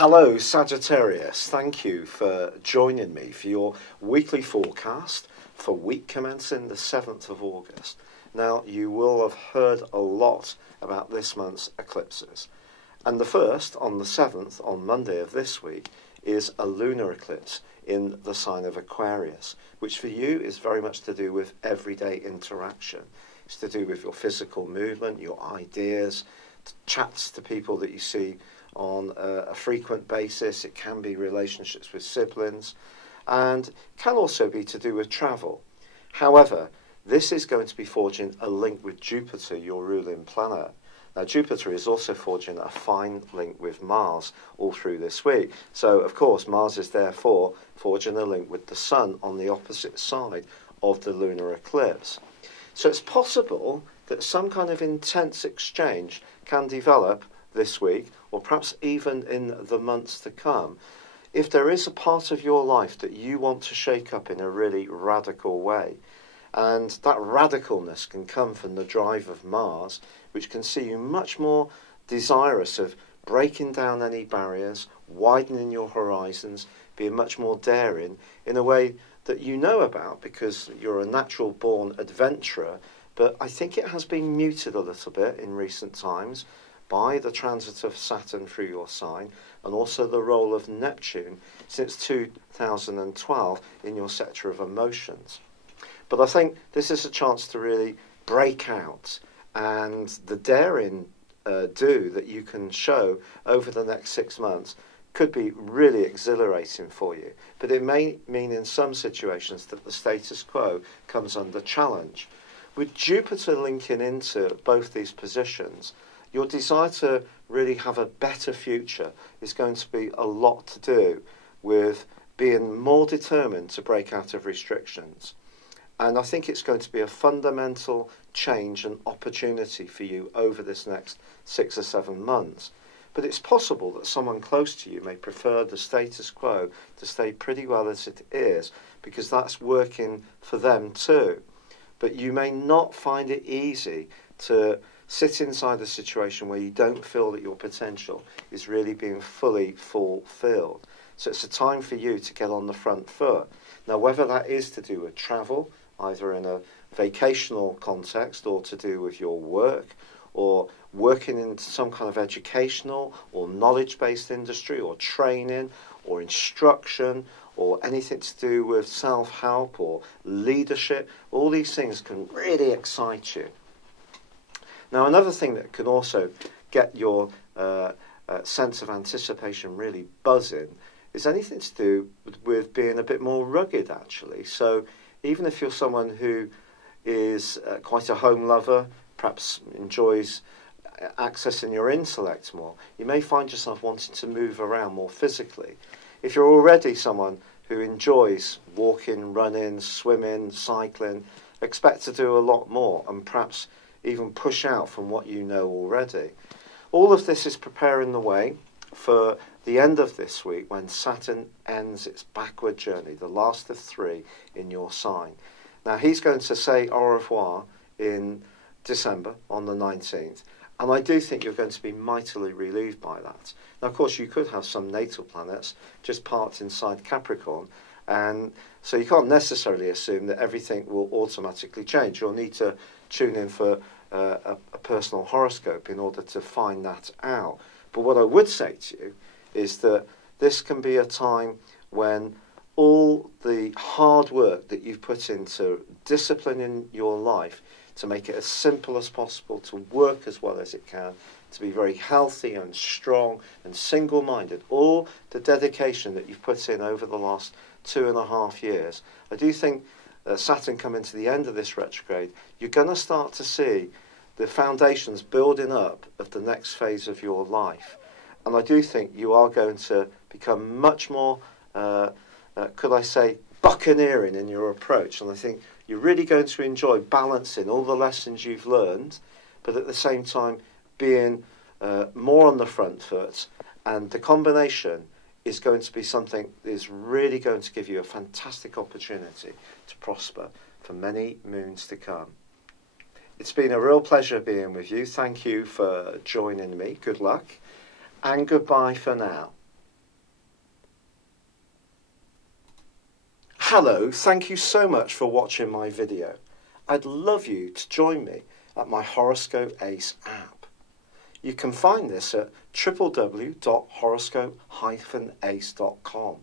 Hello Sagittarius, thank you for joining me for your weekly forecast for week commencing the 7th of August. Now you will have heard a lot about this month's eclipses, and the first on the 7th, on Monday of this week, is a lunar eclipse in the sign of Aquarius, which for you is very much to do with everyday interaction. It's to do with your physical movement, your ideas, chats to people that you see on a frequent basis. It can be relationships with siblings, and can also be to do with travel. However, this is going to be forging a link with Jupiter, your ruling planet. Now, Jupiter is also forging a fine link with Mars all through this week. So, of course, Mars is therefore forging a link with the Sun on the opposite side of the lunar eclipse. So it's possible that some kind of intense exchange can develop this week, or perhaps even in the months to come, if there is a part of your life that you want to shake up in a really radical way. And that radicalness can come from the drive of Mars, which can see you much more desirous of breaking down any barriers, widening your horizons, being much more daring in a way that you know about because you're a natural born adventurer. But I think it has been muted a little bit in recent times by the transit of Saturn through your sign, and also the role of Neptune since 2012 in your sector of emotions. But I think this is a chance to really break out, and the daring do that you can show over the next 6 months could be really exhilarating for you. But it may mean in some situations that the status quo comes under challenge. With Jupiter linking into both these positions, your desire to really have a better future is going to be a lot to do with being more determined to break out of restrictions. And I think it's going to be a fundamental change and opportunity for you over this next 6 or 7 months. But it's possible that someone close to you may prefer the status quo to stay pretty well as it is, because that's working for them too. But you may not find it easy to sit inside a situation where you don't feel that your potential is really being fully fulfilled. So it's a time for you to get on the front foot. Now, whether that is to do with travel, either in a vacational context or to do with your work, or working in some kind of educational or knowledge-based industry, or training, or instruction, or anything to do with self-help or leadership, all these things can really excite you. Now, another thing that can also get your sense of anticipation really buzzing is anything to do with being a bit more rugged, actually. So even if you're someone who is quite a home lover, perhaps enjoys accessing your intellect more, you may find yourself wanting to move around more physically. If you're already someone who enjoys walking, running, swimming, cycling, expect to do a lot more, and perhaps even push out from what you know already. All of this is preparing the way for the end of this week, when Saturn ends its backward journey, the last of 3 in your sign. Now, he's going to say au revoir in December on the 19th, and I do think you're going to be mightily relieved by that. Now, of course, you could have some natal planets just parked inside Capricorn, and so you can't necessarily assume that everything will automatically change. You'll need to tune in for a personal horoscope in order to find that out. But what I would say to you is that this can be a time when all the hard work that you've put into disciplining your life to make it as simple as possible, to work as well as it can, to be very healthy and strong and single-minded, all the dedication that you've put in over the last 2.5 years, I do think Saturn coming to the end of this retrograde, you're going to start to see the foundations building up of the next phase of your life. And I do think you are going to become much more, could I say, buccaneering in your approach. And I think you're really going to enjoy balancing all the lessons you've learned, but at the same time being more on the front foot. And the combination is going to be something that is really going to give you a fantastic opportunity to prosper for many moons to come. It's been a real pleasure being with you. Thank you for joining me. Good luck. And goodbye for now. Hello, thank you so much for watching my video. I'd love you to join me at my Horoscope Ace app. You can find this at www.horoscope-ace.com.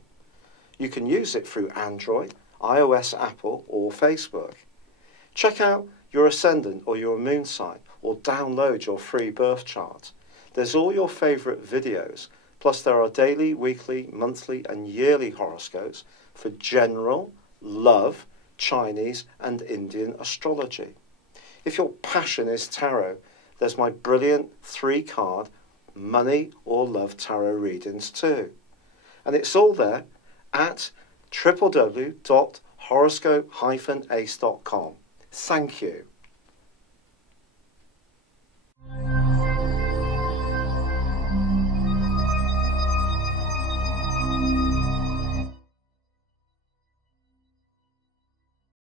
You can use it through Android, iOS, Apple or Facebook. Check out your ascendant or your moon sign or download your free birth chart. There's all your favourite videos, plus there are daily, weekly, monthly and yearly horoscopes for general, love, Chinese and Indian astrology. If your passion is tarot, there's my brilliant 3-card money or love tarot readings too. And it's all there at www.horoscope-ace.com. Thank you.